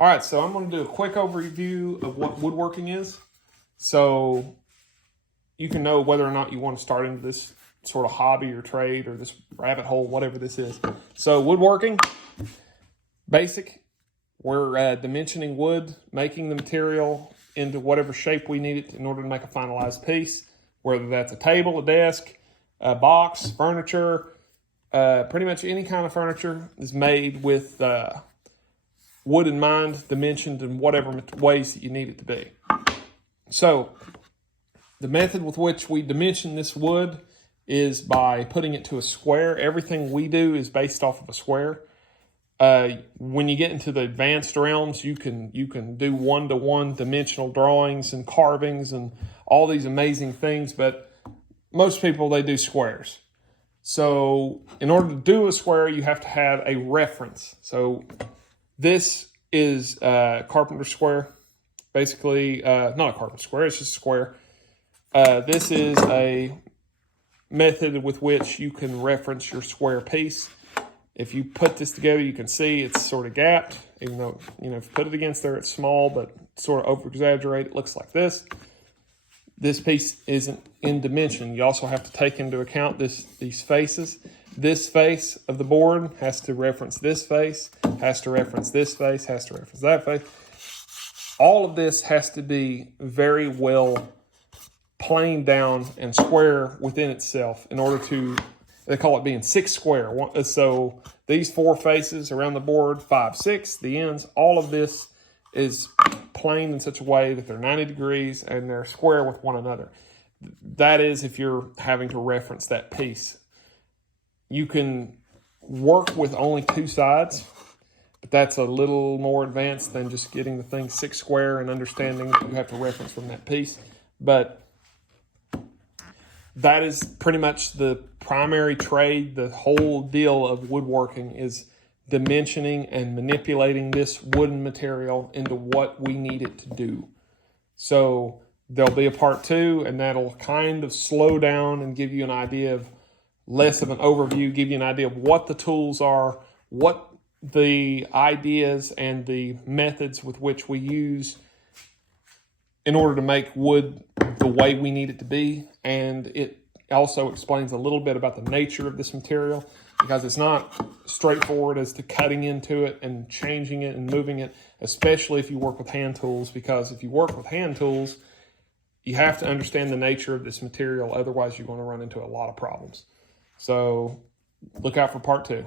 All right, so I'm going to do a quick overview of what woodworking is, so you can know whether or not you want to start into this sort of hobby or trade or this rabbit hole, whatever this is. So woodworking, basic, we're dimensioning wood, making the material into whatever shape we need it in order to make a finalized piece, whether that's a table, a desk, a box, furniture, pretty much any kind of furniture is made with wood in mind, dimensioned in whatever ways that you need it to be. So the method with which we dimension this wood is by putting it to a square. Everything we do is based off of a square. When you get into the advanced realms, you can do one-to-one dimensional drawings and carvings and all these amazing things, but most people, they do squares. So in order to do a square, you have to have a reference. So this is a carpenter square, basically, not a carpenter square, it's just a square. This is a method with which you can reference your square piece. If you put this together, you can see it's sort of gapped, even though, if you put it against there, it's small, but sort of over-exaggerate, it looks like this. This piece isn't in dimension. You also have to take into account these faces. This face of the board has to reference this face, has to reference this face, has to reference that face. All of this has to be very well planed down and square within itself in order to, they call it being 6 square. So these 4 faces around the board, 5, 6, the ends, all of this is planed in such a way that they're 90 degrees and they're square with one another. That is if you're having to reference that piece. You can work with only 2 sides, but that's a little more advanced than just getting the thing 6 square and understanding that you have to reference from that piece. But that is pretty much the primary trade. The whole deal of woodworking is dimensioning and manipulating this wooden material into what we need it to do. So there'll be a part 2, and that'll kind of slow down and give you an idea of less of an overview, give you an idea of what the tools are, what the ideas and the methods with which we use in order to make wood the way we need it to be. And it also explains a little bit about the nature of this material, because it's not straightforward as to cutting into it and changing it and moving it, especially if you work with hand tools, because if you work with hand tools, you have to understand the nature of this material. Otherwise, you're going to run into a lot of problems. So look out for part 2.